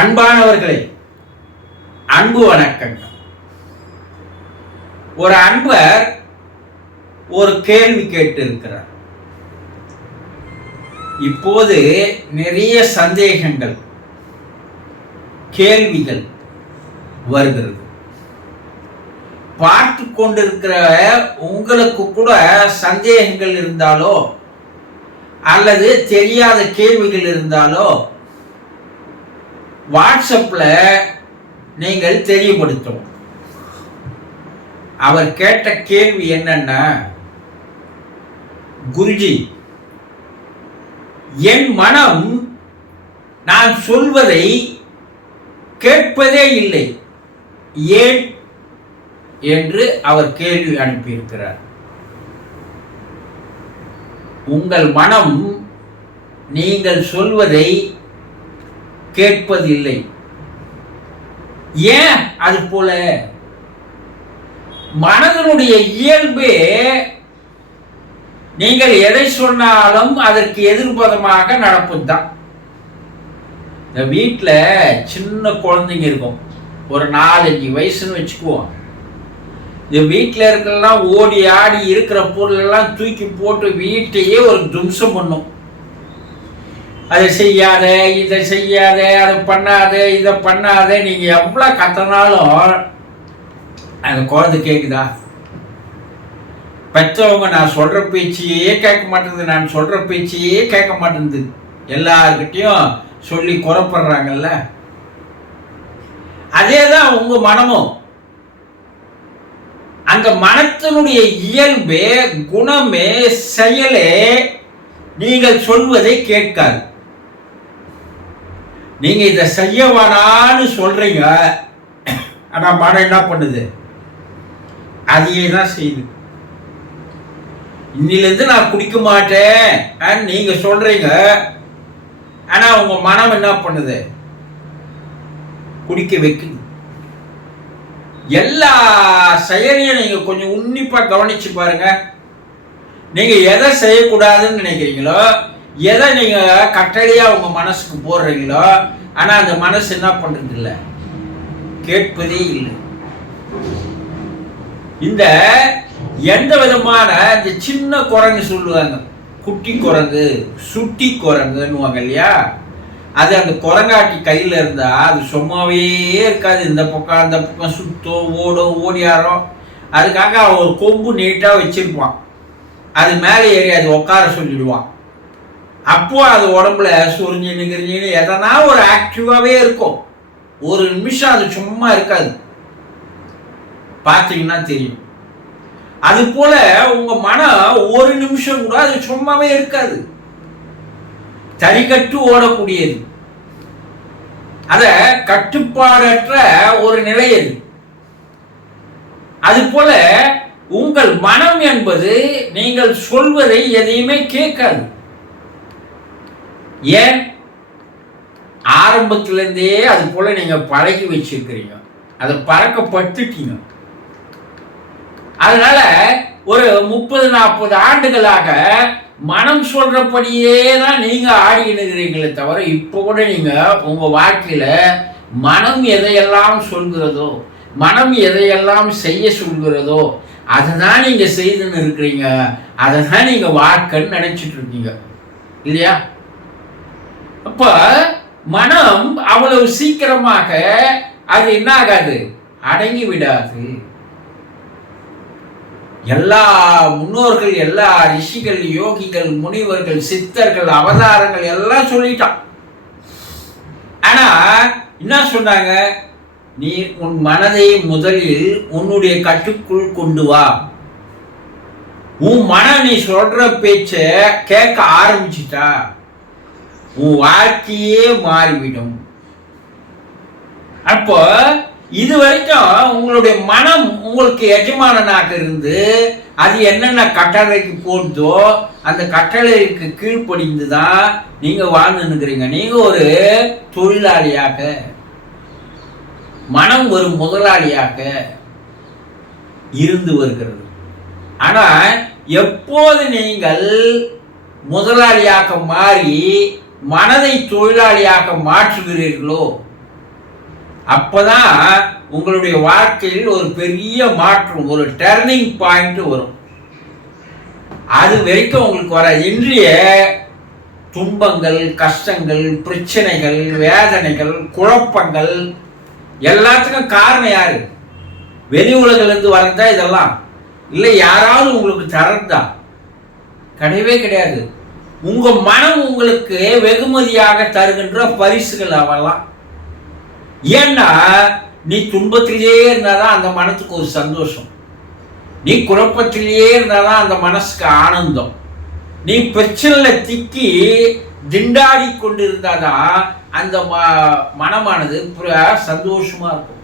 அன்பானவர்களே அன்பு வணக்கங்கள். ஒரு அன்பர் ஒரு கேள்வி கேட்டு இருக்கிறார் இப்போது நிறைய சந்தேகங்கள் கேள்விகள் வருகிறது. பார்த்து கொண்டிருக்கிற உங்களுக்கு கூட சந்தேகங்கள் இருந்தாலோ அல்லது தெரியாத கேள்விகள் இருந்தாலோ வாட்ஸ்அப்பில் நீங்கள் தெரியப்படுத்தும் அவர் கேட்ட கேள்வி என்னன்னா குருஜி என் மனம் நான் சொல்வதை கேட்பதே இல்லை. ஏன்? என்று அவர் கேள்வி அனுப்பியிருக்கிறார். உங்கள் மனம் நீங்கள் சொல்வதை கேட்பதில்லை. ஏன் அது போல? மனதனுடைய இயல்பே நீங்கள் எதை சொன்னாலும் அதற்கு எதிர்பதமாக நடப்பதுதான். இந்த வீட்டில் சின்ன குழந்தைங்க இருக்கும். ஒரு நாலஞ்சு வயசுன்னு வச்சுக்குவோம். இந்த வீட்டில் இருக்கலாம் ஓடி ஆடி இருக்கிற பொருளெல்லாம் தூக்கி போட்டு வீட்டையே ஒரு தும்சம் பண்ணும். அதை செய்யாத இதை செய்யாத அதை பண்ணாத இதை பண்ணாத நீங்கள் எவ்வளோ கத்தினாலும் அந்த குழந்தை கேட்குதா பெற்றவங்க நான் சொல்கிற பேச்சையே கேட்க மாட்டேங்குது நான் சொல்கிற பேச்சையே கேட்க மாட்டேங்குது. எல்லார்கிட்டையும் சொல்லி குறப்படுறாங்கல்ல. அதே தான் உங்கள் மனமும். அந்த மனத்தினுடைய இயல்பே குணமே செயலே நீங்கள் சொல்வதை கேட்காது. நீங்க இதை செய்ய வேணான்னு சொல்றீங்க. ஆனா மனம் என்ன பண்ணுது? அதையே தான் செய்யுது. இன்னிலிருந்து நான் குடிக்க மாட்டேன் நீங்க சொல்றீங்க. ஆனா உங்க மனம் என்ன பண்ணுது? குடிக்க வைக்குது. எல்லா செயலையும் நீங்க கொஞ்சம் உன்னிப்பா கவனிச்சு பாருங்க. நீங்க எதை செய்யக்கூடாதுன்னு நினைக்கிறீங்களோ எதை நீங்கள் கட்டளையாக உங்கள் மனசுக்கு போடுறீங்களோ ஆனால் அந்த மனசு என்ன பண்ணுறது இல்லை கேட்பதே இல்லை. இந்த எந்த விதமான இந்த சின்ன குரங்கு சொல்லுவாங்க குட்டி குரங்கு சுட்டி குரங்குன்னுவாங்க இல்லையா? அது அந்த குரங்காட்டி கையில் இருந்தால் அது சும்மாவே இருக்காது. இந்த பக்கம் அந்த பக்கம் சுத்தம் ஓடும் ஓடியாரம். அதுக்காக அவன் ஒரு கொம்பு நீட்டாக வச்சிருப்பான். அது மேலே ஏறி அது உட்கார சொல்லிடுவான். அப்போ அது உடம்புல சுரிஞ்சு கிரிஞ்சின்னு எதனா ஒரு ஆக்டிவாகவே இருக்கும். ஒரு நிமிஷம் அது சும்மா இருக்காது. பார்த்தீங்கன்னா தெரியும். அது போல உங்க மனம் ஒரு நிமிஷம் கூட அது சும்மாவே இருக்காது. தறிக்கட்டு ஓடக்கூடியது. அத கட்டுப்பாடற்ற ஒரு நிலை அது. அது போல உங்கள் மனம் என்பது நீங்கள் சொல்வதை எதையுமே கேட்காது. ஏன்? ஆரம்பத்திலேருந்தே அது போல நீங்கள் பழகி வச்சிருக்கிறீங்க. அதை பழக்கப்பட்டுட்டீங்க அதனால ஒரு முப்பது நாற்பது ஆண்டுகளாக மனம் சொல்றபடியே தான் நீங்க ஆடினுகிறீங்களே தவிர இப்போ கூட நீங்க உங்க வாழ்க்கையில மனம் எதையெல்லாம் சொல்கிறதோ மனம் எதையெல்லாம் செய்ய சொல்கிறதோ அதை தான் நீங்க செய்துன்னு இருக்கிறீங்க. அதை தான் நீங்க வாழ்க்கைன்னு நினைச்சிட்டு இருக்கீங்க. இல்லையா? அப்ப மனம் அவ்வளவு சீக்கிரமாக அது என்ன ஆகாது அடங்கி விடாது எல்லா முன்னோர்கள் எல்லா ரிஷிகள் யோகிகள் முனிவர்கள் சித்தர்கள் அவதாரங்கள் எல்லாம் சொல்லிட்டான். ஆனா என்ன சொன்னாங்க? நீ உன் மனதை முதலில் உன்னுடைய கட்டுக்குள் கொண்டு வா. உன் மனம் நீ சொல்ற பேச்ச கேட்க ஆரம்பிச்சிட்டா. உன் வாழ்க்கையே மாறிவிடும். அப்போ இது வரைக்கும் உங்களுடைய மனம் உங்களுக்கு எஜமானனாக இருந்து அது என்னென்ன கட்டளைக்கு போடுதோ அந்த கட்டளைக்கு கீழ்ப்படிந்து தான் நீங்கள் வாழ்ந்துருக்கிறீங்க நீங்கள் ஒரு தொழிலாளியாக மனம் ஒரு முதலாளியாக இருந்து வருகிறது. ஆனால் எப்போது நீங்கள் முதலாளியாக மாறி மனதை தொழிலாளியாக மாற்றுகிறீர்களோ அப்பதான் உங்களுடைய வாழ்க்கையில் ஒரு பெரிய மாற்றம் ஒரு டர்னிங் பாயிண்ட் வரும். அது வரைக்கும் உங்களுக்கு வர இன்றைய துன்பங்கள் கஷ்டங்கள் பிரச்சனைகள் வேதனைகள் குழப்பங்கள் எல்லாத்துக்கும் காரணம் யாரு? வெளி உலகிலிருந்து வரதா இதெல்லாம்? இல்லை யாராவது உங்களுக்கு தரதா கிடையவே கிடையாது. உங்க மனம் உங்களுக்கு வெகுமதியாக தருகின்ற பரிசுகள் அவெல்லாம். ஏன்னா நீ துன்பத்திலேயே இருந்தாதான் அந்த மனத்துக்கு ஒரு சந்தோஷம். நீ குழப்பத்திலேயே இருந்தாதான் அந்த மனசுக்கு ஆனந்தம். நீ பிரச்சனையில திக்கி திண்டாடி கொண்டு இருந்தாதான் அந்த ம- மனமானது சந்தோஷமா இருக்கும்.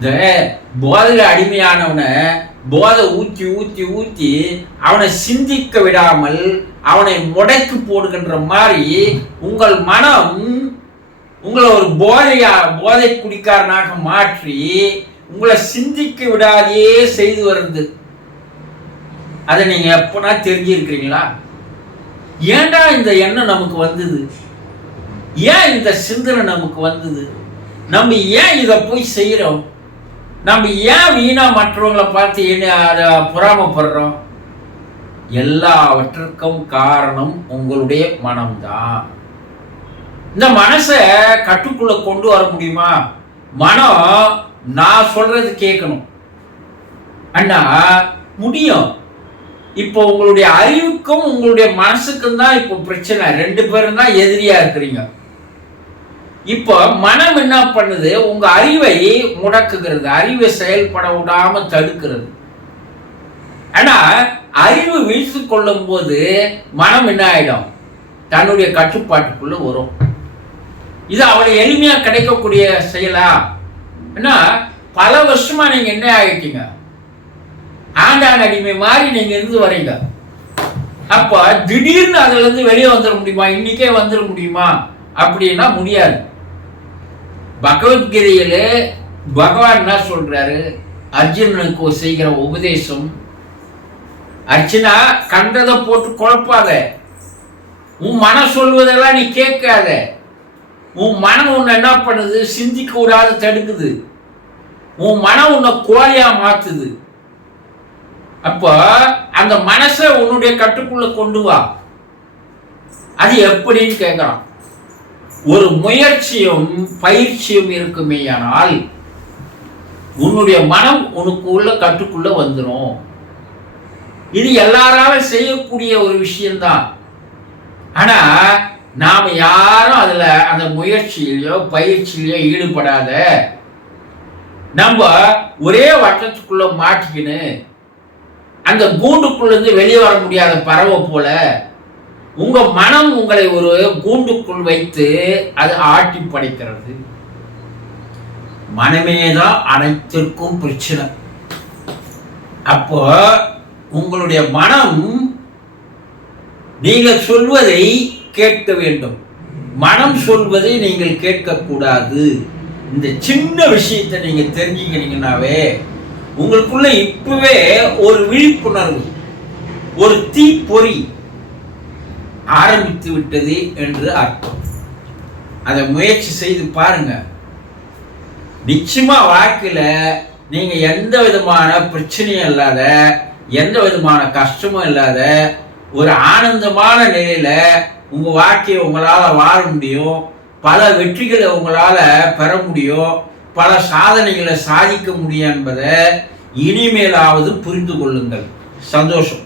இந்த போதையில் அடிமையானவனை போதை ஊற்றி ஊற்றி ஊற்றி அவனை சிந்திக்க விடாமல் அவனை முடக்கி போடுகின்ற மாதிரி உங்கள் மனம் உங்களை ஒரு போதையா போதை குடிக்காரனாக மாற்றி உங்களை சிந்திக்க விடாதே செய்து வருது. அதை நீங்க எப்பனா தெரிஞ்சிருக்கிறீங்களா? ஏண்டா இந்த எண்ணம் நமக்கு வந்தது? ஏன் இந்த சிந்தனை நமக்கு வந்தது? நம்ம ஏன் இதை போய் செய்கிறோம் நம்ம ஏன் வீணா மற்றவங்களை பார்த்து என்ன அதை பொறாமப்படுறோம்? எல்லாவற்றுக்கும் காரணம் உங்களுடைய மனம்தான். இந்த மனசை கட்டுக்குள்ள கொண்டு வர முடியுமா? மனம் நான் சொல்றது கேட்கணும். அண்ணா முடியும். இப்போ உங்களுடைய அறிவுக்கும் உங்களுடைய மனசுக்கும் தான் இப்போ பிரச்சனை. ரெண்டு பேரும் தான் எதிரியா இருக்கிறீங்க. இப்போ மனம் என்ன பண்ணுது? உங்க அறிவை முடக்குகிறது. அறிவை செயல்பட விடாம தடுக்கிறது. ஆனா அறிவு வீழ்த்து கொள்ளும் போது மனம் என்ன ஆயிடும்? தன்னுடைய கட்டுப்பாட்டுக்குள்ள வரும். இது அவ்வளவு எளிமையா கிடைக்கக்கூடிய செயலா? ஏன்னா பல வருஷமா நீங்க என்ன ஆகிட்டீங்க ஆண்டான் அடிமை மாதிரி நீங்க இருந்து வரீங்க. அப்ப திடீர்னு அதுல இருந்து வெளியே வந்துட முடியுமா? இன்னைக்கே வந்துட முடியுமா? அப்படின்னா முடியாது. பகவத்கீதையில பகவான் என்ன சொல்றாரு? அர்ஜுனனுக்கு செய்கிற உபதேசம். அர்ச்சனா கண்டதை போட்டு குழப்பாத. உன் மனம் சொல்வதெல்லாம் நீ கேட்காத. உன் மனம் உன்னை என்ன பண்ணுது? சிந்திக்க விடாத தடுக்குது. உன் மனம் உன்னை கோழையா மாத்துது. அப்போ அந்த மனசை உன்னுடைய கட்டுக்குள்ள கொண்டு வா. அது எப்படின்னு கேட்குறான் ஒரு முயற்சியும் பயிற்சியும் இருக்குமேயானால் உன்னுடைய மனம் உனக்கு உள்ள கட்டுக்குள்ள வந்துடும் இது எல்லாரால செய்யக்கூடிய ஒரு விஷயம்தான். ஆனா நாம் யாரும் அதுல அந்த முயற்சியிலையோ பயிற்சியிலையோ ஈடுபடாத. நம்ம ஒரே வட்டத்துக்குள்ள மாட்டிக்கின்னு அந்த கூண்டுக்குள்ள இருந்து வெளியே வர முடியாத பறவை போல உங்க மனம் உங்களை ஒரு கூண்டுக்குள் வைத்து அது ஆட்டி படைக்கிறது. மனமே தான் அனைத்திற்கும் பிரச்சனை. அப்போ உங்களுடைய மனம் நீங்கள் சொல்வதை கேட்க வேண்டும். மனம் சொல்வதை நீங்கள் கேட்கக்கூடாது. இந்த சின்ன விஷயத்தை நீங்க தெரிஞ்சுக்கிறீங்கன்னாவே உங்களுக்குள்ள இப்பவே ஒரு விழிப்புணர்வு ஒரு தீப்பொறி ஆரம்பித்து விட்டது என்று அர்த்தம். அதை முயற்சி செய்து பாருங்க. நிச்சயமா வாழ்க்கையில நீங்க எந்த விதமான பிரச்சனையும் இல்லாத எந்த விதமான கஷ்டமும் இல்லாத ஒரு ஆனந்தமான நிலையில உங்க வாழ்க்கையை உங்களால வாழ முடியும். பல வெற்றிகளை உங்களால பெற முடியும். பல சாதனைகளை சாதிக்க முடியும் என்பதை இனிமேலாவது புரிந்து கொள்ளுங்கள். சந்தோஷம்.